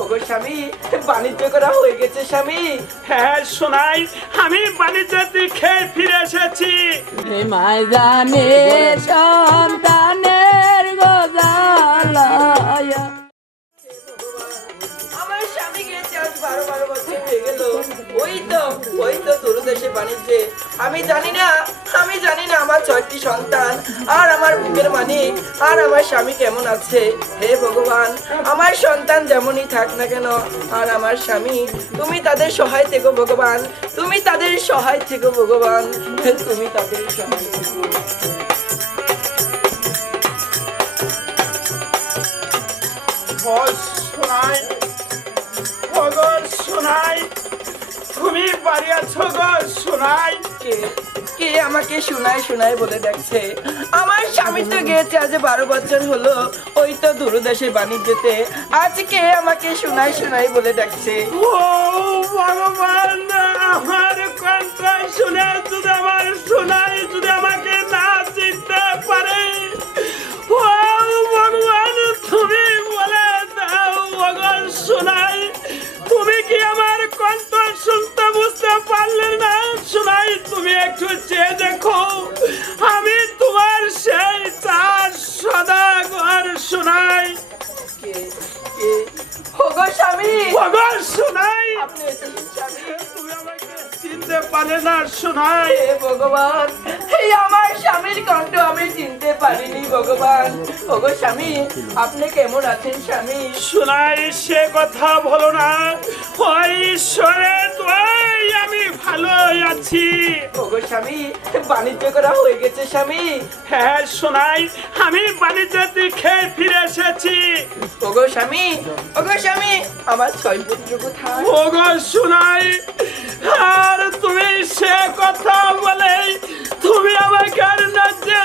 ওগো স্বামী বাণিজ্য করা হয়ে গেছে স্বামী। হ্যাঁ শোনাই আমি বাণিজ্য খেয়ে ফিরে এসেছি। জানে সন্তানের গোজালয়। আমার স্বামী গিয়েছে আজ বারো বারো বছর হয়ে গেল। ওই তো ওই তো দূরদেশে বাণিজ্যে। আমি জানি না আমি জানি না আমার ছয়টি সন্তান। আর আমার বুকের মানিক, আর আমার স্বামী কেমন আছে? হে ভগবান, আমার সন্তান যেমনই থাক না কেন, আর আমার স্বামী, তুমি তাদের সহায় থেকো ভগবান, তুমি তাদের সহায় থেকো ভগবান, তুমি তাদের সহায় তুমি বাড়ি আছো গো শোনাই কে? কে আমাকে শোনায় শোনায় বলে দেখছে। আমার স্বামী তো গেছে, আজ বারো বছর হলো। ওই তো দূরদেশে বাণিজ্যতে। আজকে আমাকে শোনায় শোনায় বলে দেখছে। ও আমার কণ্ঠ শুনে যদি আমার শোনাই যদি আমাকে না ভগবান শোনাই তুমি আমাকে চিনতে পারে না শোনাই হে ভগবান এই আমার স্বামীর কণ্ঠ আমি চিনতে পারিনি ভগবান। ওগো স্বামী আপনি কেমন আছেন স্বামী? শোনাই সে কথা বলো না। হয় ঈশ্বরের আমি ভালো আছি। ওগো স্বামী বাণিজ্য করা হয়ে গেছে স্বামী। হ্যাঁ শোনাই আমি বাণিজ্যতে খেয়ে ফিরে এসেছি। ওগো স্বামী ওগো স্বামী আমার ছয় পুত্র কোথায়? ওগো শোনাই আর তুমি সে কথা বলে তুমি আমাকে আর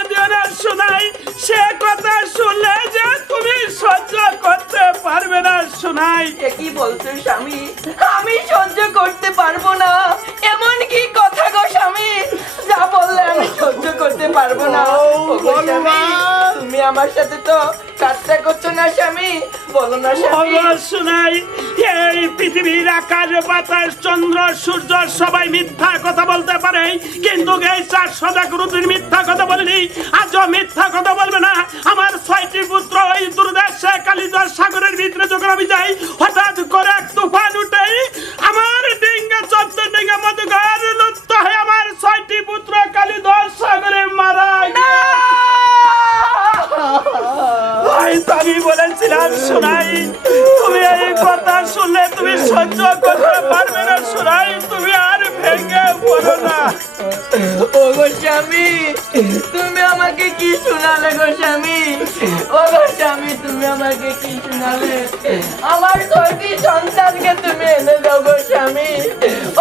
দিও না শোনাই সে কথা শুনলে যে তুমি করতে পারবে না শোনাই এ কি বলছো স্বামী? আমি সহ্য করতে পারব না। এমন কি কথা গো স্বামী? যা বললে আমি সহ্য করতে পারব না। স্বামী তুমি আমার সাথে তো কাজটা করছ না স্বামী। বলো না স্বামী। শোনাই এই পৃথিবীর আকাশ বাতাস চন্দ্র সূর্য সবাই মিথ্যা কথা বলতে পারে। কিন্তু এই চার সদা গুরুদিন মিথ্যা কথা বলেনি। আজও মিথ্যা কথা বলবে আমি বলেছিলাম সোনাই তুমি এই কথা শুনলে তুমি সহ্য করতে পারবে না সোনাই তুমি ভেঙে পড়ো না। ওগো স্বামী তুমি আমাকে কি শোনালে গো স্বামী? ওগো স্বামী তুমি আমাকে কি শোনালে? আমার ছয়টি সন্তানকে তুমি এনে দাও গো স্বামী?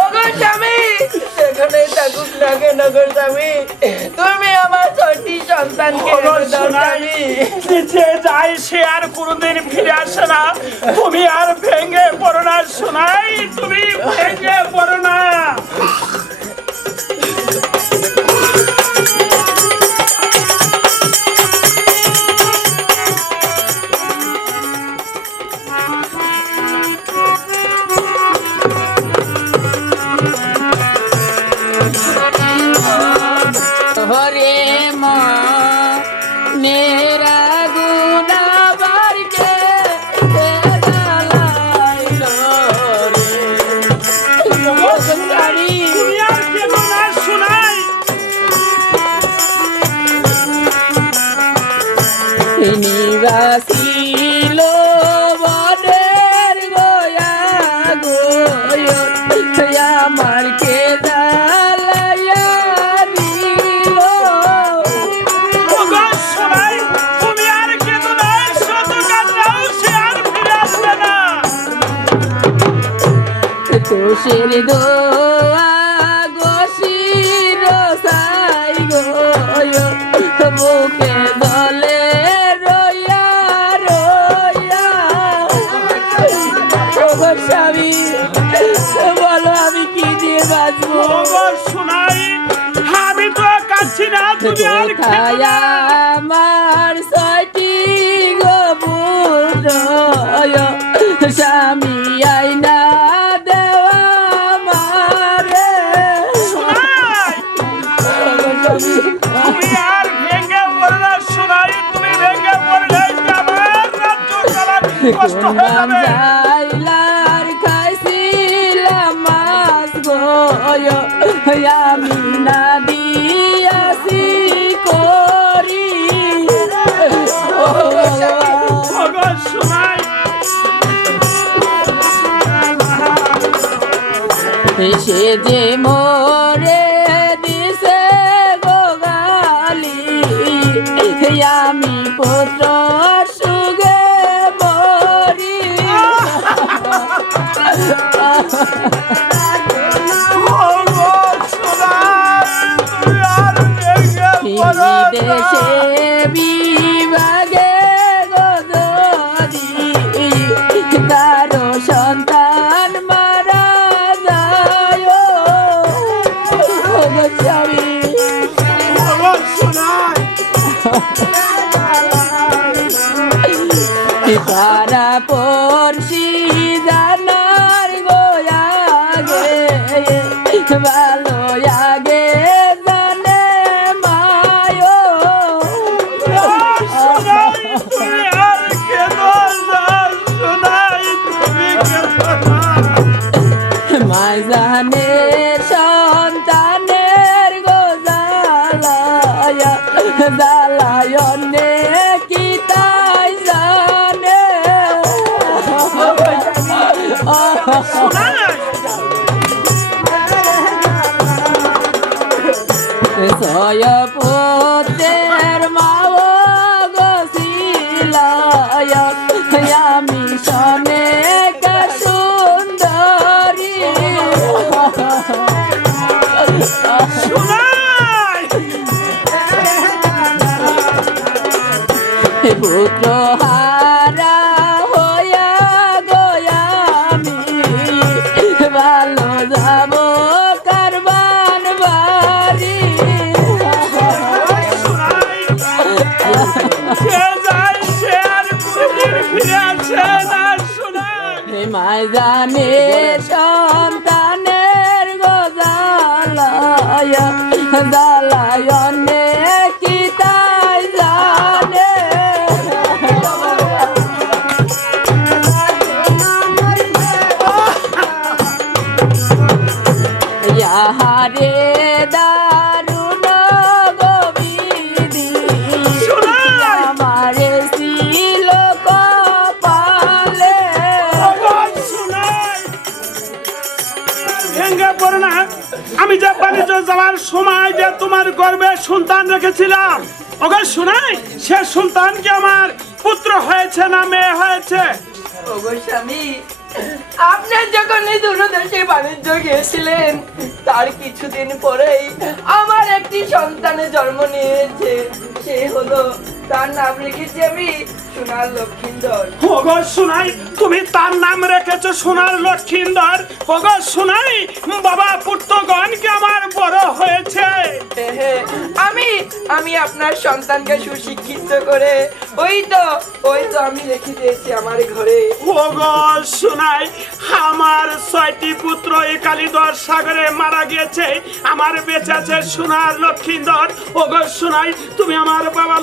ওগো স্বামী সেখানে থাকুক না কেন গো স্বামী? তুমি আমার ছয়টি সন্তানকে এনে দাও স্বামী। যে যায় সে আর কোনোদিন ফিরে আসে না। তুমি আর ভেঙে পড়ো 何? তুষের দোয়া গোসির সাই গয় বুকে দলে রইয়া রইয়া। স্বামী বলো আমি কি দিয়ে বাঁচবো? শোনাই, আমি তো কাঁদছি না, তুমি আর কেঁদো আমার ছয়টি গো স্বামী আইনা কষ্ট হয়ে যাবে। যাইলার খাইছিলাম মাছ গয়। আমি না দিয়াছি করি। সে যে মোরে দিছে গোগালি আমি পুত্র দেশে বিভাগে সোনাই ছয় জানে সন্তানের গজালয় জালায়নে বাণিজ্য যাওয়ার সময় যে তোমার গর্বে সন্তান রেখেছিলাম। ওকে শোনাই, সে সন্তানকে আমার পুত্র হয়েছে না মেয়ে হয়েছে? স্বামী আপনার যখন এই দূরদেশে বাণিজ্য গিয়েছিলেন, তার কিছুদিন পরেই আমার একটি সন্তানের জন্ম নিয়েছে। সে হলো তার নাম রেখেছি আমি সোনার লক্ষিন্দর। ওগো শোনাই তুমি তার নাম রেখেছো সোনার লক্ষিন্দর। ওগো শোনাই বাবা পুত্রগণ কি আমার বড় হয়েছে। আমি আমি আপনার সন্তানকে সুশিক্ষিত করে ওই তো ওই তো আমি রেখে দিয়েছি আমার ঘরে। ওগো শোনাই আমার ছয়টি পুত্র এই কালীদর সাগরে মারা গিয়েছে। আমার বেঁচে আছে সোনার লক্ষিন্দর। ওগো শোনাই তুমি আমার বাবা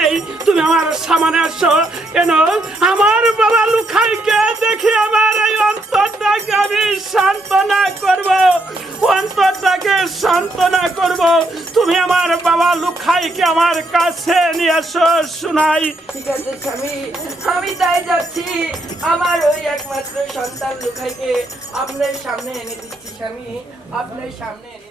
লুখাইকেই তুমি আমার সামনে আসো কেন? আমার বাবা লুখাইকে দেখি আমার এই অন্তরটাকে আমি সান্ত্বনা করব। অন্তরটাকে সান্ত্বনা করব। তুমি আমার বাবা লুখাইকে আমার কাছে নিয়ে আসো শোনাই ঠিক আছে, স্বামী। আমি তাই যাচ্ছি। আমার ওই একমাত্র সন্তান লুখাইকে আপনার সামনে এনে দিচ্ছি, স্বামী। আপনার সামনে এনে